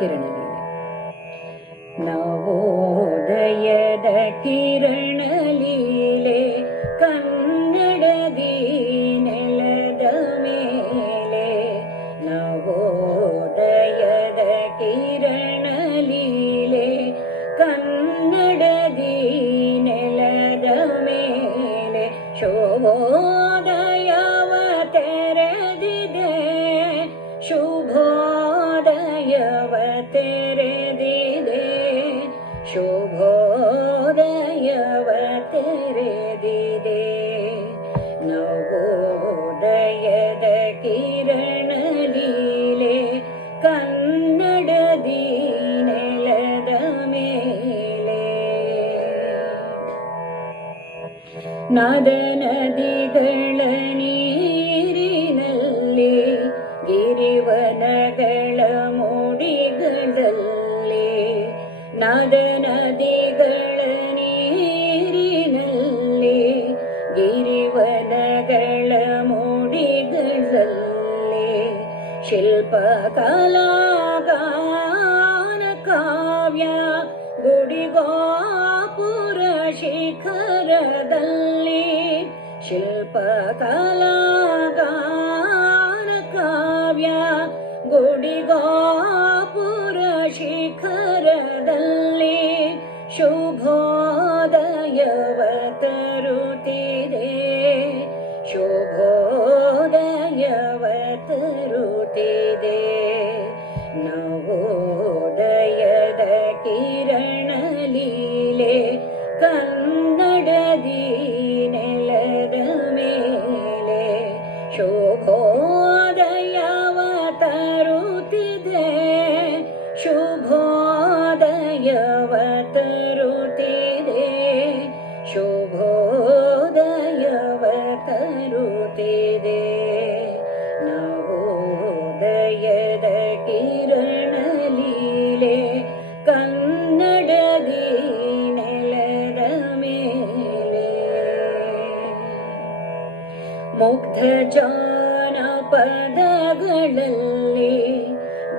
ಕಿರಣಲೀಲೆ. ನವೋದಯದ ಕಿರಣಲೀಲೆ ಕನ್ನಡದಿ ನೆಲದ ಮೇಲೆ. ನವೋದಯದ ಕಿರಣಲೀಲೆ ಕನ್ನಡದಿ ನೆಲದ ಮೇಲೆ. ಶುಭೋದಯವ ತೆರೆದಿದೆ, ಶುಭೋದಯವ ತೆರೆದಿದೆ, ಶುಭೋದಯವ ತೆರೆದಿದೆ. ನವೋದಯದ ಕಿರಣಲೀಲೆ ಕನ್ನಡದಿ ನೆಲದ ಮೇಲೆ. ನಾದ ನದಿಗಳ ನೀರಿನಲ್ಲಿ, ಗಿರಿವನಗಳ ಮೂಡಿಗಳಲ್ಲಿ. ನಾದ ನದಿಗಳ ನೀರಿನಲ್ಲಿ, ಗಿರಿವನಗಳ ಮೂಡಿಗಳಲ್ಲಿ. ಶಿಲ್ಪ ಕಲಾಗಾನ ಕಾವ್ಯ ಗುಡಿಗೋಪುರ ಶಿಖರದಲ್ಲಿ. ಶಿಲ್ಪ ಕಲಾಗಾನ ಕಾವ್ಯ ಗುಡಿಗೋಪುರ ಶಿಖರದಲ್ಲಿ. ಶುಭೋದಯವ ತರುತ್ತಿದೆ, ಶುಭೋದಯವ ತರುತ್ತಿದೆ. ನವೋದಯದ ಕಿರಣಲೀಲೆ ಕನ್ನಡದಿ ನೆಲದ ಮೇಲೆ. ಶುಭೋದಯವ ತರುತ್ತಿದೆ, ಶುಭೋದಯವ ತರುತ್ತಿದೆ, ಶುಭೋದಯವ ತರುತ್ತಿದೆ. ನವೋದಯದ ಕಿರಣಲೀಲೆ ಕನ್ನಡದಿ ನೆಲದ ಮೇಲೆ. ಮುಗ್ಧ ಜಾನಪದಗಳಲ್ಲಿ,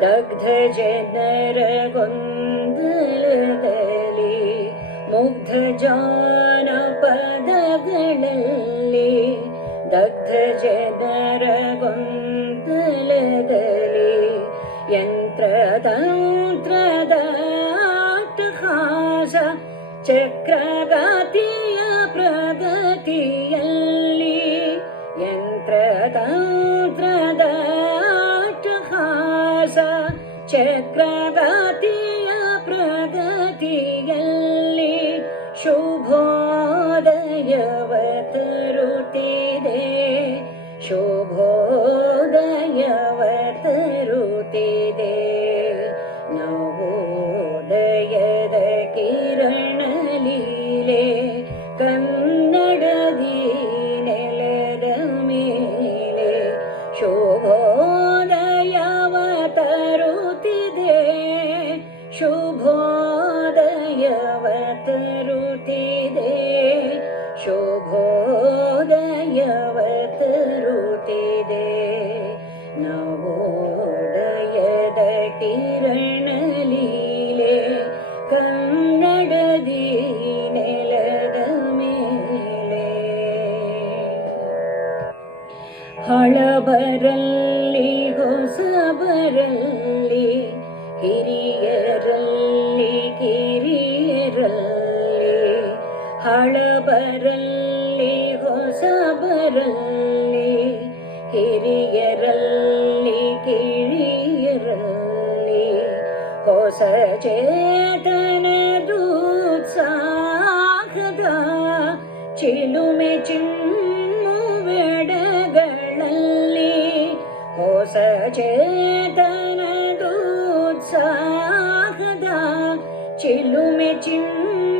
ದಗ್ಧ ಜನರ ಗೊಂದಲದಲ್ಲಿ. ಮುಗ್ಧ ಜಾನಪದಗಳಲ್ಲಿ, ದಗ್ಧ ಜನರ ಗೊಂದಲದಲ್ಲಿ. ಯಂತ್ರತಂತ್ರದ ಅಟ್ಟಹಾಸ ಚಕ್ರಗತಿಯ ಪ್ರಗತಿಯಲ್ಲಿ. ಯಂತ್ರತಂತ್ರದ ಅಟ್ಟಹಾಸ ಚಕ್ರಗತಿಯ ಪ್ರಗತಿಯಲ್ಲಿ. ಶುಭೋದಯವ ತರುತ್ತಿದೆ, ಶುಭೋದಯವ ತರುತ್ತಿದೆ. ನವೋದಯದ ಕಿರಣಲೀಲೆ ಕನ್ನಡದಿ ನೆಲದ ಮೇಲೆ. ಶುಭೋದಯವ ತರುತ್ತಿದೆ, ಶುಭೋದಯವ ತರುತ್ತಿದೆ, ಶುಭೋದಯವ ತರುತ್ತಿದೆ. ನವೋದಯದ ಕಿರಣಲೀಲೆ ಕನ್ನಡದಿ ನೆಲದ ಮೇಲೆ. ಹಳಬರಲ್ಲಿ ಹೊಸಬರಲ್ಲಿ, ಹಿರಿಯರಲ್ಲಿ ಕಿರಿಯರಲ್ಲಿ. ಹಳಬರಲ್ಲಿ ಹೊಸಬರಲ್ಲಿ, ಹಿರಿಯರಲ್ಲಿ ಕಿರಿಯರಲ್ಲಿ. ಹೊಸ ಚೇತನದುತ್ಸಾಹದ ಚಿಲುಮೆ ಚಿಮ್ಮುವೆಡೆಗಳಲ್ಲಿ. ಹೊಸ ಚೇತನದುತ್ಸಾಹದ ಚಿಲುಮೆ ಚಿಮ್ಮುವೆಡೆಗಳಲ್ಲಿ.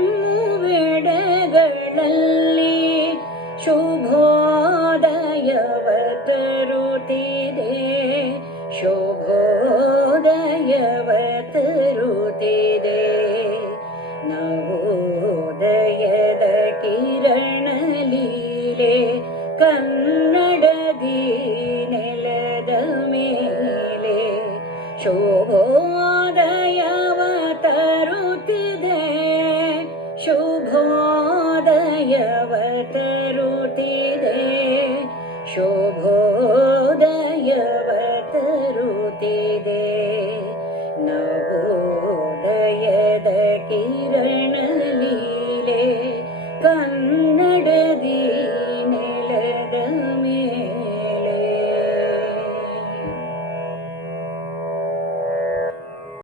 ಶುಭೋದಯವ ತರುತ್ತಿದೆ, ಶುಭೋದಯವ ತರುತ್ತಿದೆ. ನವೋದಯದ ಕಿರಣಲೀಲೆ ಕನ್ನಡದಿ ನೆಲದ ಮೇಲೆ. ಶುಭೋದಯ ತರುತ್ತಿದೆ ಶುಭೋದಯವ ತರುತ್ತಿದೆ ಶುಭೋದಯವ ತರುತ್ತಿದೆ ನವೋದಯದ ಕಿರಣ ಲೀಲೆ